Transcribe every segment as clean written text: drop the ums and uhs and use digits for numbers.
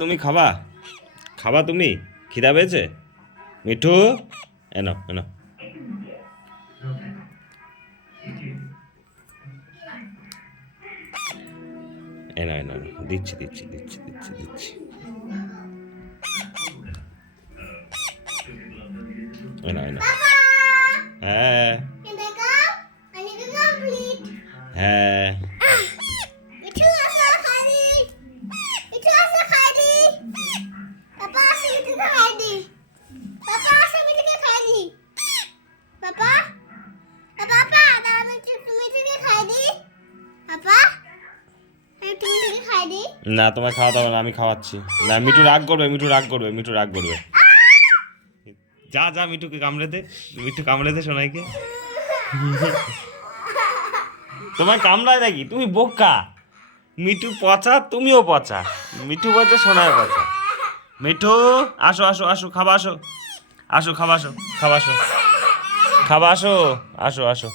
তুমি খাবা? খাবা তুমি? খিদা পেয়েছে? মিঠু, এনো এনো, এনো এনো এনো। দিচ্ছি দিচ্ছি দিচ্ছি দিচ্ছি দিচ্ছি। এনো এনো। হ্যাঁ হ্যাঁ। না তোমার খাওয়াতে হবে না, আমি খাওয়াচ্ছি। না মিঠু রাগ করবে, মিঠু রাগ করবে, মিঠু রাগ করবে। যা যা মিঠুকে কামড়ে দে, মিঠু কামড়ে দে সোনাইকে। তোমার কামড়ায় নাকি? তুমি বোকা। মিঠু পচা, তুমিও পচা। মিঠু পচা, সোনায় পচা। মিঠু আসো আসো আসো, খাবা আসো। আসো খাবা আসো, খাবা আসো, খাবা আসো, আসো আসো।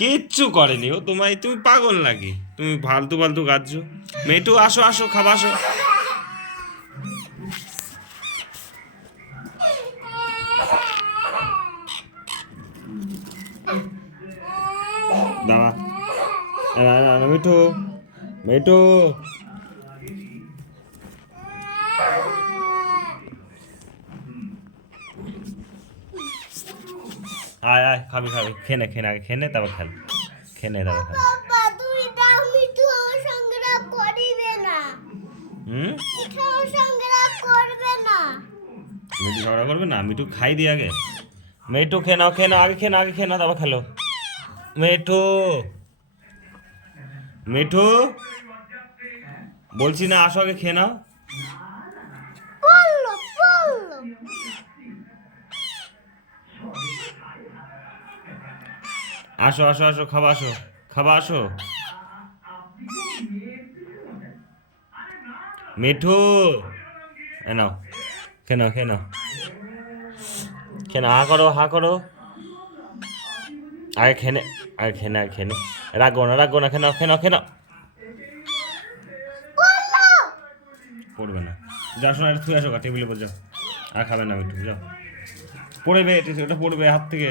কিচ্ছু করেনি ও তোমায়, তুমি পাগল নাকি? তুমি ফালতু ফালতু গাচ্ছো। মিঠু আসো আসো, খাবা আসো। দাঁড়া, মিঠু, মিঠু। আয় আয়, খাবি খাবি, খেনে খেনে আগে, খেনে তারপর খেল, খেনে তারপর খেল। মিঠু ঝগড়া করবে না, মিঠু খাই দি আগে। মিঠু খেয়ে নাও, খেয়ে নাও, আগে খেয়ে নাও, আগে খেয়ে নাও, তারপর খেলো। মিঠু, মিঠু বলছি না, আসো আগে খেয়ে নাও। আসো আসো আসো, খাবা আসো, খাবা আসো। মিঠু এ নাও, খেয়ে নাও, খেয়ে নাও, খেয়ে নাও, হা করো, হা করো। আগে খেনে, আগে খেনে, আগে খেনে। রাখবো না, রাখবো না, খেয়ে নাও, খেয়ে নাও, খেয়ে নাও। পড়বে না, যাও শোনা, এটা থুয়ে আসো টেবিলের উপর যাও। আর খাবে না মিঠু, যাও। পড়বে, এটা পড়বে হাত থেকে।